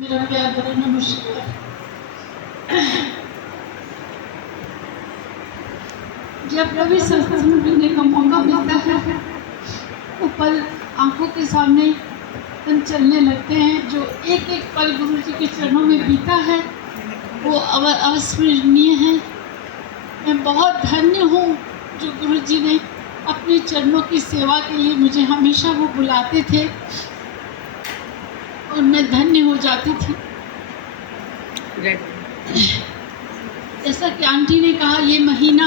मेरा प्यार करो, नमस्कार। जब कभी सत्संग में मिलने का मौका मिलता है वो पल आंखों के सामने हम चलने लगते हैं। जो एक एक पल गुरु जी के चरणों में बीता है वो अविस्मरणीय है। मैं बहुत धन्य हूँ जो गुरु जी ने अपने चरणों की सेवा के लिए मुझे हमेशा वो बुलाते थे और मैं धन्य हो जाती थी। जैसा कि आंटी ने कहा, ये महीना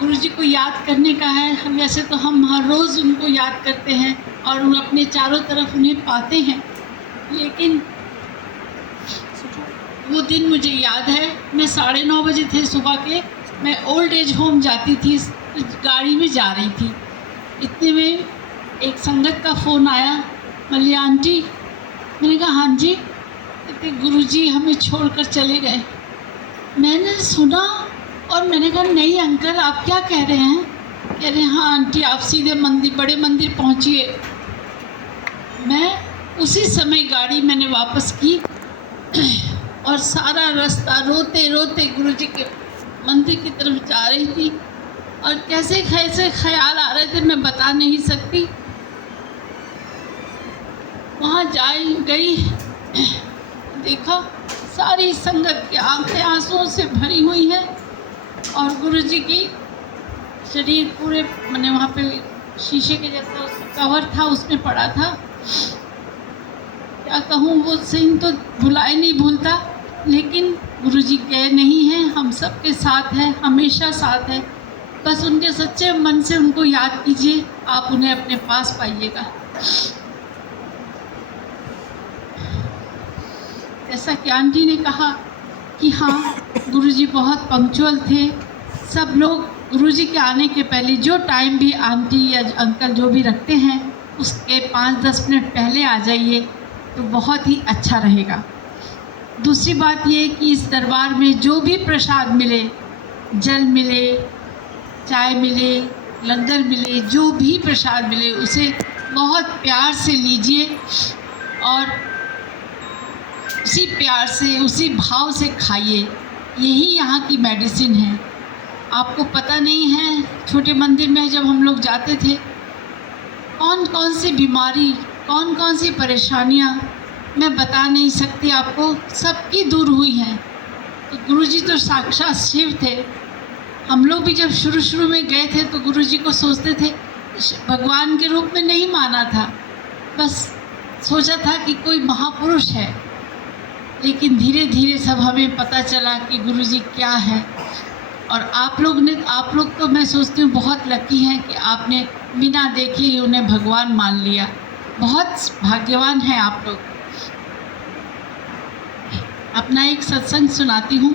गुरु जी को याद करने का है। वैसे तो हम हर रोज़ उनको याद करते हैं और उन अपने चारों तरफ उन्हें पाते हैं, लेकिन वो दिन मुझे याद है। मैं 9:30 बजे थे सुबह के, मैं ओल्ड एज होम जाती थी, गाड़ी में जा रही थी। इतने में एक संगत का फ़ोन आया, मलिया आंटी। मैंने कहा हाँ जी। कहते गुरुजी हमें छोड़कर चले गए। मैंने सुना और मैंने कहा नहीं अंकल, आप क्या कह रहे हैं? कह रहे हैं हाँ आंटी, आप सीधे मंदिर, बड़े मंदिर पहुँचिए। मैं उसी समय गाड़ी मैंने वापस की और सारा रास्ता रोते रोते गुरुजी के मंदिर की तरफ जा रही थी और कैसे कैसे ख्याल आ रहे थे मैं बता नहीं सकती। वहाँ गई, देखा सारी संगत की आंखें आंसुओं से भरी हुई है और गुरुजी की शरीर पूरे मैंने वहाँ पे शीशे के जैसा कवर था, उसमें पड़ा था। क्या कहूँ, वो सीन तो भुलाए नहीं भूलता। लेकिन गुरुजी गए नहीं हैं, हम सबके साथ हैं, हमेशा साथ हैं। बस उनके सच्चे मन से उनको याद कीजिए, आप उन्हें अपने पास पाइएगा। जैसा कि आंटी ने कहा कि हाँ गुरुजी बहुत पंक्चुअल थे। सब लोग गुरुजी के आने के पहले जो टाइम भी आंटी या अंकल जो भी रखते हैं उसके 5-10 मिनट पहले आ जाइए तो बहुत ही अच्छा रहेगा। दूसरी बात ये कि इस दरबार में जो भी प्रसाद मिले, जल मिले, चाय मिले, लंगर मिले, जो भी प्रसाद मिले उसे बहुत प्यार से लीजिए और उसी प्यार से, उसी भाव से खाइए। यही यहाँ की मेडिसिन है। आपको पता नहीं है, छोटे मंदिर में जब हम लोग जाते थे, कौन कौन सी बीमारी, कौन कौन सी परेशानियाँ मैं बता नहीं सकती आपको, सबकी दूर हुई हैं। तो गुरुजी तो साक्षात शिव थे। हम लोग भी जब शुरू में गए थे तो गुरुजी को सोचते थे, भगवान के रूप में नहीं माना था, बस सोचा था कि कोई महापुरुष है। लेकिन धीरे धीरे सब हमें पता चला कि गुरुजी क्या है। और आप लोग तो मैं सोचती हूँ बहुत लकी हैं कि आपने बिना देखे ही उन्हें भगवान मान लिया। बहुत भाग्यवान हैं आप लोग। अपना एक सत्संग सुनाती हूँ।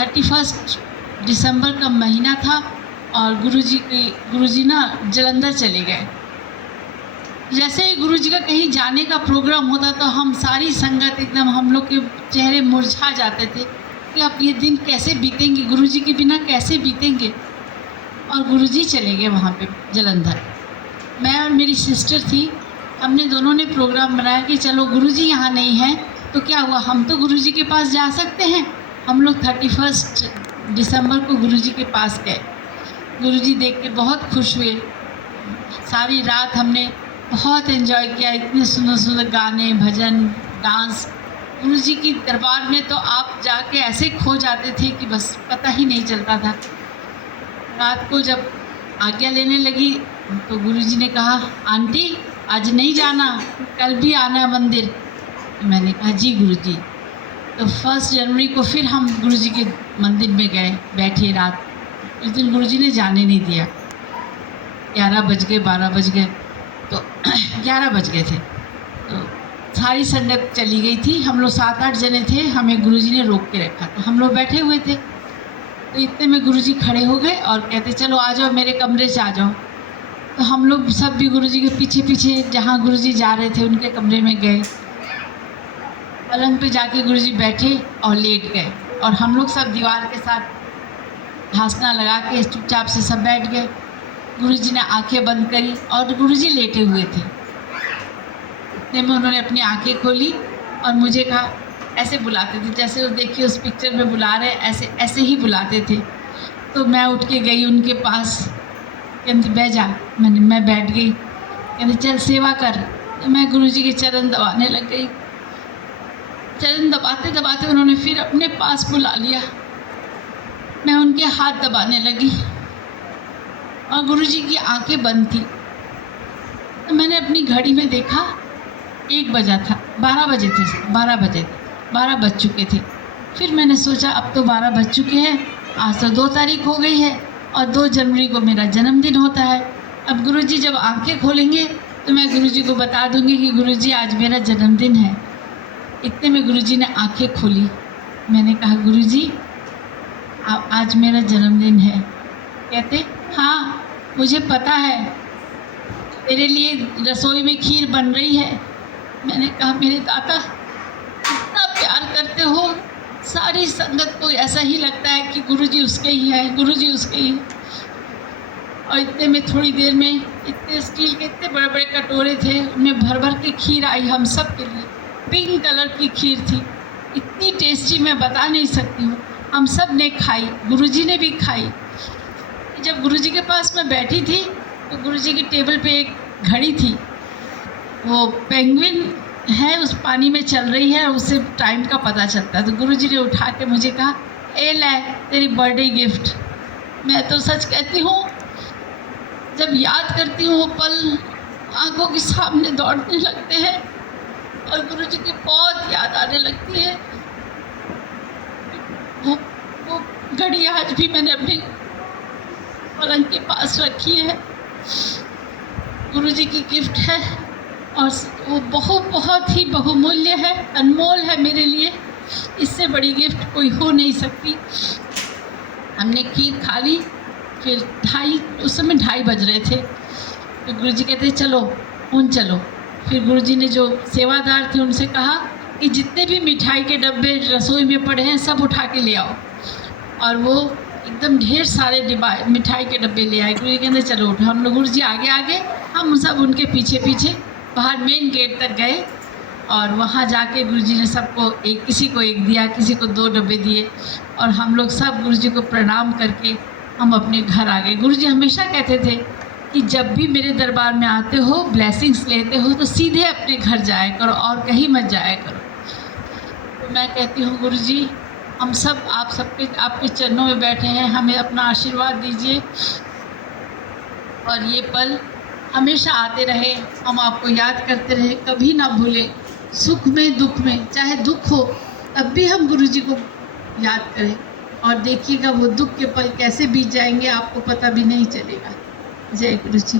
31 दिसंबर का महीना था और गुरुजी ना जालंधर चले गए। जैसे ही गुरुजी का कहीं जाने का प्रोग्राम होता तो हम सारी संगत एकदम, हम लोग के चेहरे मुरझा जाते थे कि अब ये दिन कैसे बीतेंगे, गुरुजी के बिना कैसे बीतेंगे। और गुरुजी चले गए वहाँ पे जालंधर। मैं और मेरी सिस्टर थी, हमने दोनों ने प्रोग्राम बनाया कि चलो गुरुजी यहाँ नहीं हैं तो क्या हुआ, हम तो गुरुजी के पास जा सकते हैं। हम लोग 31 दिसंबर को गुरुजी के पास गए। गुरुजी देख के बहुत खुश हुए। सारी रात हमने बहुत एंजॉय किया। इतने सुंदर सुंदर गाने, भजन, डांस। गुरुजी की दरबार में तो आप जाके ऐसे खो जाते थे कि बस पता ही नहीं चलता था। रात को जब आज्ञा लेने लगी तो गुरुजी ने कहा आंटी आज नहीं जाना, कल भी आना है मंदिर। मैंने कहा जी गुरुजी। तो 1 जनवरी को फिर हम गुरुजी के मंदिर में गए, बैठे रात। उस दिन गुरुजी ने जाने नहीं दिया। 11 बज गए, 12 बज गए, तो 11 बज गए थे। तो सारी संगत चली गई थी, हम लोग 7-8 जने थे। हमें गुरुजी ने रोक के रखा, तो हम लोग बैठे हुए थे। तो इतने में गुरुजी खड़े हो गए और कहते चलो आ जाओ, मेरे कमरे से आ जाओ। तो हम लोग सब भी गुरुजी के पीछे पीछे जहाँ गुरुजी जा रहे थे उनके कमरे में गए। पलंग पे जाके गुरुजी बैठे और लेट गए और हम लोग सब दीवार के साथ ढांसना लगा के चुपचाप से सब बैठ गए। गुरुजी ने आंखें बंद करी और गुरुजी लेटे हुए थे। इतने में उन्होंने अपनी आंखें खोली और मुझे कहा, ऐसे बुलाते थे जैसे वो देखिए उस पिक्चर में बुला रहे, ऐसे ऐसे ही बुलाते थे। तो मैं उठ के गई उनके पास, कहते बैठ जा। मैं बैठ गई। कहते चल सेवा कर। तो मैं गुरुजी के चरण दबाने लग गई। चरण दबाते दबाते उन्होंने फिर अपने पास बुला लिया। मैं उनके हाथ दबाने लगी और गुरुजी की आंखें बंद थी। तो मैंने अपनी घड़ी में देखा 1 बजा था, 12 बजे थे, 12 बज चुके थे। फिर मैंने सोचा अब तो 12 बज चुके हैं, आज तो 2 तारीख हो गई है और 2 जनवरी को मेरा जन्मदिन होता है। अब गुरुजी जब आंखें खोलेंगे तो मैं गुरुजी को बता दूंगी कि गुरुजी आज मेरा जन्मदिन है। इतने में गुरुजी ने आंखें खोली। मैंने कहा गुरुजी आज मेरा जन्मदिन है। कहते हाँ मुझे पता है, तेरे लिए रसोई में खीर बन रही है। मैंने कहा मेरे दाता इतना प्यार करते हो, सारी संगत को ऐसा ही लगता है कि गुरुजी उसके ही है, गुरुजी उसके ही। और इतने में थोड़ी देर में इतने स्टील के इतने बड़े बड़े कटोरे थे, उनमें भर भर के खीर आई हम सब के लिए। पिंक कलर की खीर थी, इतनी टेस्टी मैं बता नहीं सकती हूँ। हम सब ने खाई, गुरुजी ने भी खाई। जब गुरुजी के पास मैं बैठी थी तो गुरुजी की टेबल पे एक घड़ी थी, वो पेंगुइन है उस पानी में चल रही है, उससे टाइम का पता चलता है। तो गुरुजी ने उठा के मुझे कहा ए ले तेरी बर्थडे गिफ्ट। मैं तो सच कहती हूँ, जब याद करती हूँ वो पल आंखों के सामने दौड़ने लगते हैं और गुरुजी की बहुत याद आने लगती है। वो घड़ी आज भी मैंने अपने पलंग के पास रखी है, गुरुजी की गिफ्ट है और वो बहुत ही बहुमूल्य है, अनमोल है मेरे लिए। इससे बड़ी गिफ्ट कोई हो नहीं सकती। हमने खीर खा ली, फिर उस समय 2:30 बज रहे थे। तो गुरुजी कहते चलो चलो। फिर गुरुजी ने जो सेवादार थे उनसे कहा कि जितने भी मिठाई के डब्बे रसोई में पड़े हैं सब उठा के ले आओ। और वो एकदम ढेर सारे मिठाई के डब्बे ले आए। गुरुजी कहते चलो उठो। हम लोग गुरुजी आगे आगे, हम सब उनके पीछे पीछे बाहर मेन गेट तक गए और वहाँ जाके गुरुजी ने सबको किसी को 1 दिया, किसी को 2 डब्बे दिए और हम लोग सब गुरुजी को प्रणाम करके हम अपने घर आ गए। गुरुजी हमेशा कहते थे कि जब भी मेरे दरबार में आते हो, ब्लेसिंग्स लेते हो तो सीधे अपने घर जाया करो और कहीं मत जाया करो। तो मैं कहती हूँ गुरुजी हम सब आपके चरणों में बैठे हैं, हमें अपना आशीर्वाद दीजिए और ये पल हमेशा आते रहे, हम आपको याद करते रहे, कभी ना भूलें। सुख में दुख में, चाहे दुख हो तब भी हम गुरुजी को याद करें और देखिएगा वो दुख के पल कैसे बीत जाएंगे आपको पता भी नहीं चलेगा। जय गुरुजी।